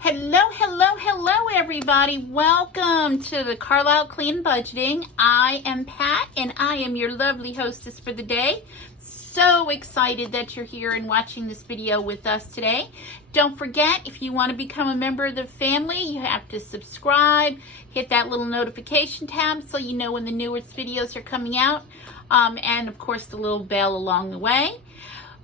Hello, hello, hello, everybody. Welcome to the Carlisle Clean Budgeting. I am Pat, and I am your lovely hostess for the day. So excited that you're here and watching this video with us today. Don't forget, if you want to become a member of the family, you have to subscribe, hit that little notification tab so you know when the newest videos are coming out, and of course the little bell along the way.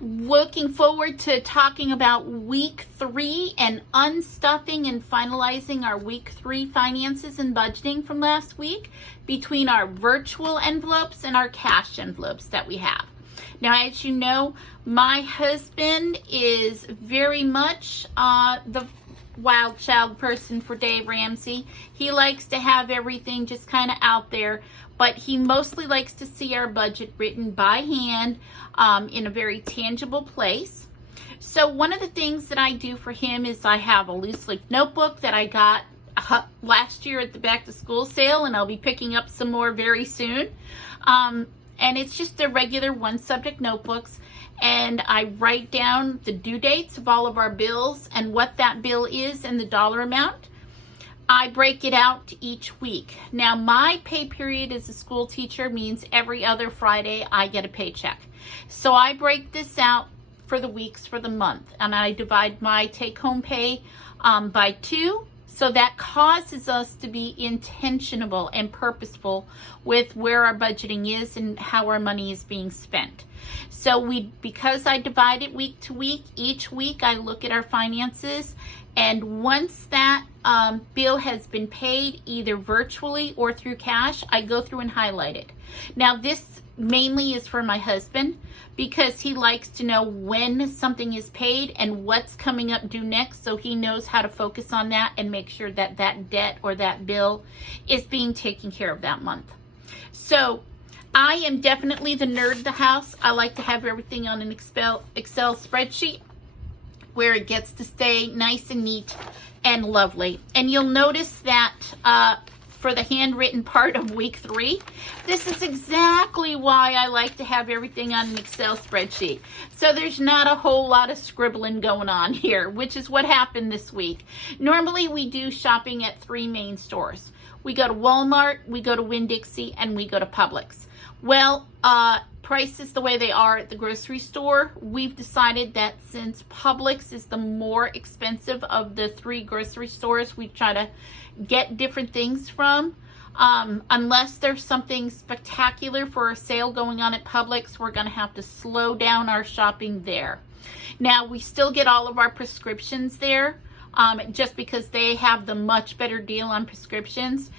Looking forward to talking about week 3 and unstuffing and finalizing our week 3 finances and budgeting from last week between our virtual envelopes and our cash envelopes that we have. Now, as you know, my husband is very much the wild child person for Dave Ramsey. He likes to have everything just kind of out there, but he mostly likes to see our budget written by hand in a very tangible place. So one of the things that I do for him is I have a loose leaf notebook that I got last year at the back to school sale, and I'll be picking up some more very soon. And it's just a regular one subject notebooks, and I write down the due dates of all of our bills and what that bill is and the dollar amount. I break it out each week. Now, my pay period as a school teacher means every other Friday I get a paycheck. So I break this out for the weeks for the month, and I divide my take-home pay by 2. So that causes us to be intentional and purposeful with where our budgeting is and how our money is being spent. So because I divide it week to week, each week I look at our finances, and once that bill has been paid either virtually or through cash, I go through and highlight it. Now, this mainly is for my husband because he likes to know when something is paid and what's coming up due next, so he knows how to focus on that and make sure that that debt or that bill is being taken care of that month. So I am definitely the nerd of the house. I like to have everything on an Excel spreadsheet where it gets to stay nice and neat and lovely. And you'll notice that for the handwritten part of week 3, this is exactly why I like to have everything on an Excel spreadsheet. So there's not a whole lot of scribbling going on here, which is what happened this week. Normally we do shopping at 3 main stores. We go to Walmart, we go to Winn-Dixie, and we go to Publix. Well, prices the way they are at the grocery store, we've decided that since Publix is the more expensive of the 3 grocery stores we try to get different things from, unless there's something spectacular for a sale going on at Publix, we're going to have to slow down our shopping there. Now, we still get all of our prescriptions there, just because they have the much better deal on prescriptions.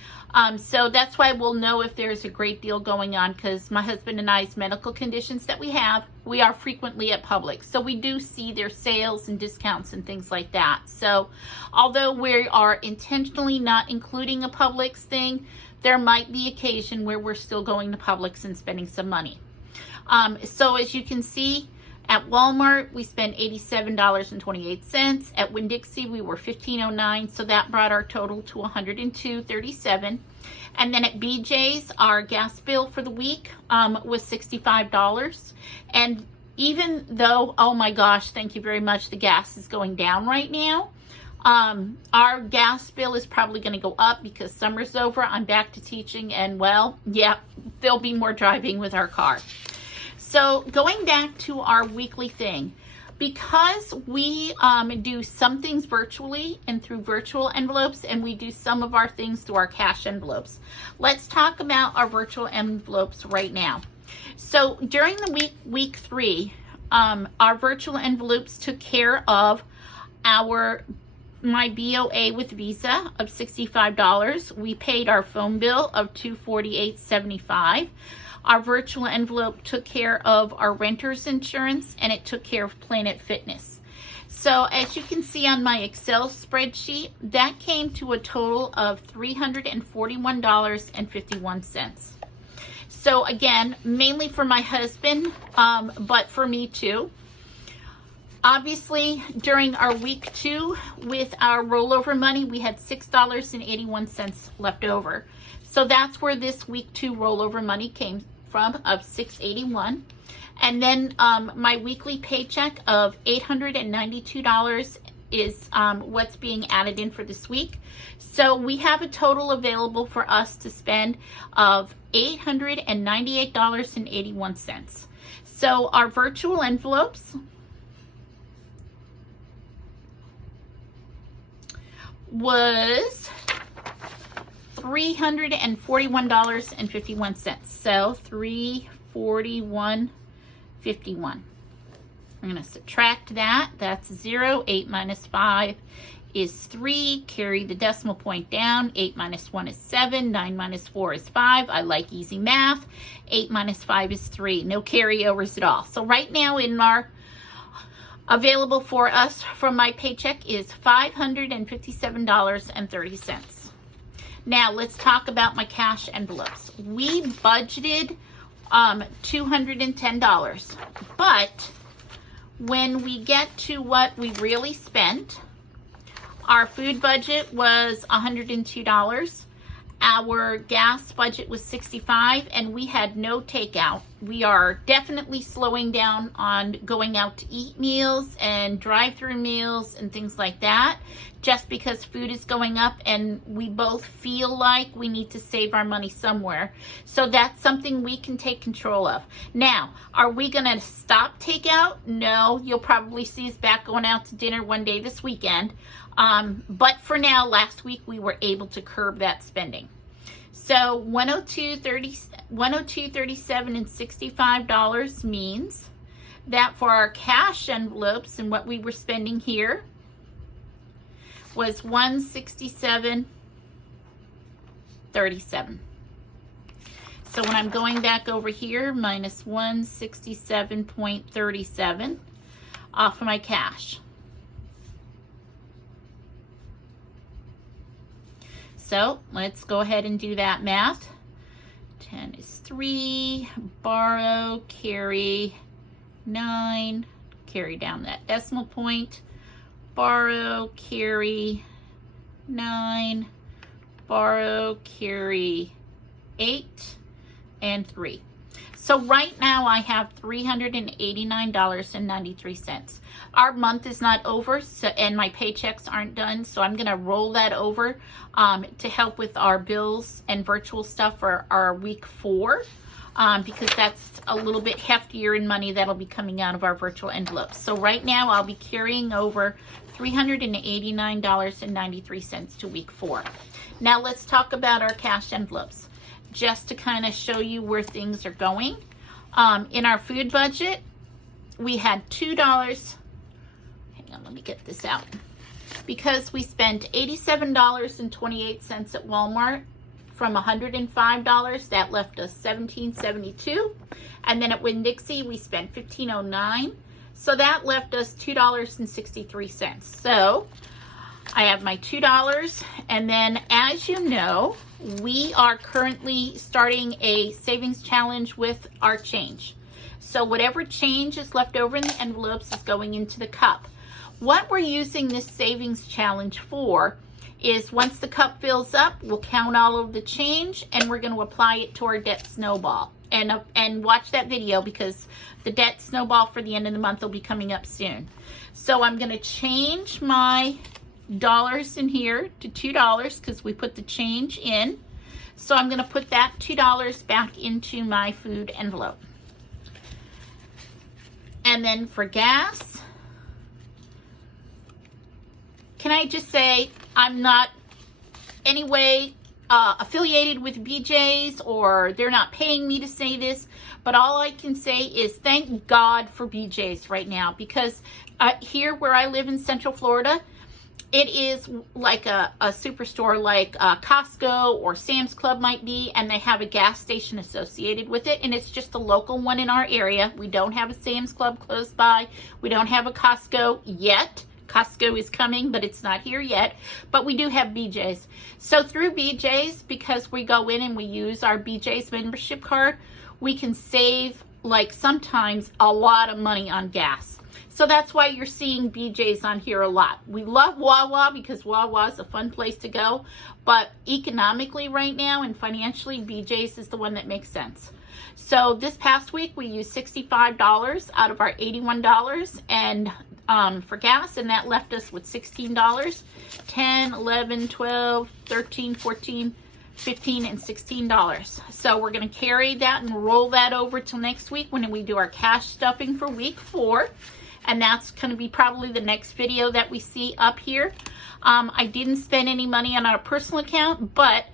So that's why we'll know if there's a great deal going on, because my husband and I's medical conditions that we have, we are frequently at Publix. So we do see their sales and discounts and things like that. So although we are intentionally not including a Publix thing, there might be occasion where we're still going to Publix and spending some money. So as you can see, at Walmart, we spent $87.28. At Winn-Dixie, we were $15.09, so that brought our total to $102.37. And then at BJ's, our gas bill for the week was $65. And even though, oh my gosh, thank you very much, the gas is going down right now, our gas bill is probably going to go up because summer's over. I'm back to teaching, and well, yeah, there'll be more driving with our car. So going back to our weekly thing, because we do some things virtually and through virtual envelopes, and we do some of our things through our cash envelopes, let's talk about our virtual envelopes right now. So during the week 3, our virtual envelopes took care of my BOA with Visa of $65. We paid our phone bill of $248.75. Our virtual envelope took care of our renter's insurance, and it took care of Planet Fitness. So as you can see on my Excel spreadsheet, that came to a total of $341.51. So again, mainly for my husband, but for me too. Obviously, during our week 2 with our rollover money, we had $6.81 left over. So that's where this week 2 rollover money came from, of $6.81. And then my weekly paycheck of $892 is what's being added in for this week. So we have a total available for us to spend of $898.81. So our virtual envelopes was $341.51. So $341.51. I'm going to subtract that. That's 0. 8 minus 5 is 3. Carry the decimal point down. 8 minus 1 is 7. 9 minus 4 is 5. I like easy math. 8 minus 5 is 3. No carryovers at all. So right now in our available for us from my paycheck is $557.30. Now let's talk about my cash envelopes. We budgeted $210, but when we get to what we really spent, our food budget was $102. Our gas budget was $65, and we had no takeout. We are definitely slowing down on going out to eat meals and drive-through meals and things like that, just because food is going up and we both feel like we need to save our money somewhere. So that's something we can take control of. Now, are we gonna stop takeout? No, you'll probably see us back going out to dinner one day this weekend. But for now, last week we were able to curb that spending. So $102.37 and $65 means that for our cash envelopes and what we were spending here was $167.37. So when I'm going back over here, minus 167.37 off of my cash. So let's go ahead and do that math. 10 is 3, borrow, carry, 9, carry down that decimal point, borrow, carry, 9, borrow, carry, 8, and 3. So right now I have $389.93. Our month is not over, so, and my paychecks aren't done, so I'm gonna roll that over to help with our bills and virtual stuff for our week 4, because that's a little bit heftier in money that'll be coming out of our virtual envelopes. So right now I'll be carrying over $389.93 to week 4. Now let's talk about our cash envelopes, just to kind of show you where things are going. In our food budget, we had $2. Hang on, let me get this out. Because we spent $87.28 at Walmart from $105, that left us $17.72. And then at Winn-Dixie, we spent $15.09. So that left us $2.63. So I have my $2, and then as you know, we are currently starting a savings challenge with our change. So whatever change is left over in the envelopes is going into the cup. What we're using this savings challenge for is once the cup fills up, we'll count all of the change and we're going to apply it to our debt snowball. And watch that video because the debt snowball for the end of the month will be coming up soon. So I'm going to change my dollars in here to $2 because we put the change in. So I'm going to put that $2 back into my food envelope. And then for gas, can I just say I'm not anyway affiliated with BJ's, or they're not paying me to say this, but all I can say is thank God for BJ's right now, because here where I live in Central Florida, it is like a superstore like Costco or Sam's Club might be, and they have a gas station associated with it, and it's just a local one in our area. We don't have a Sam's Club close by. We don't have a Costco yet. Costco is coming, but it's not here yet. But we do have BJ's. So through BJ's, because we go in and we use our BJ's membership card, we can save like sometimes a lot of money on gas. So that's why you're seeing BJ's on here a lot. We love Wawa because Wawa is a fun place to go. But economically right now and financially, BJ's is the one that makes sense. So this past week we used $65 out of our $81 and for gas, and that left us with $16, 10, 11, 12, 13, 14, 15, and $16. So we're going to carry that and roll that over till next week when we do our cash stuffing for week 4. And that's going to be probably the next video that we see up here. I didn't spend any money on our personal account, but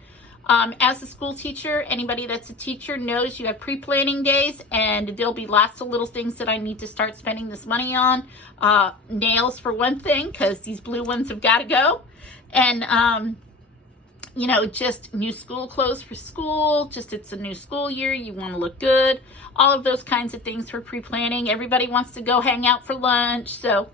as a school teacher, anybody that's a teacher knows you have pre-planning days, and there'll be lots of little things that I need to start spending this money on. Nails for one thing, because these blue ones have got to go. And you know, just new school clothes for school, just it's a new school year, you want to look good, all of those kinds of things for pre-planning. Everybody wants to go hang out for lunch, so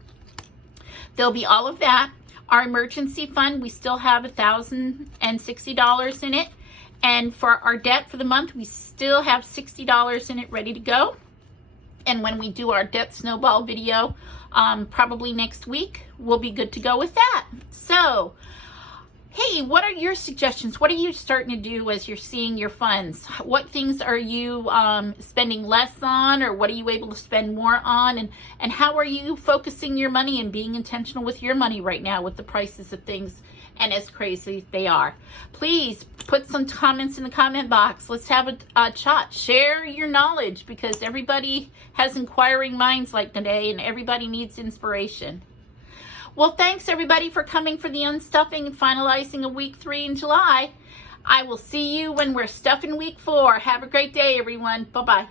there'll be all of that. Our emergency fund, we still have $1,060 in it, and for our debt for the month, we still have $60 in it ready to go. And when we do our debt snowball video, probably next week, we'll be good to go with that. So hey, what are your suggestions? What are you starting to do as you're seeing your funds? What things are you spending less on, or what are you able to spend more on? And how are you focusing your money and being intentional with your money right now with the prices of things and as crazy as they are? Please put some comments in the comment box. Let's have a chat. Share your knowledge, because everybody has inquiring minds like today, and everybody needs inspiration. Well, thanks everybody for coming for the unstuffing and finalizing of week 3 in July. I will see you when we're stuffing week 4. Have a great day, everyone. Bye-bye.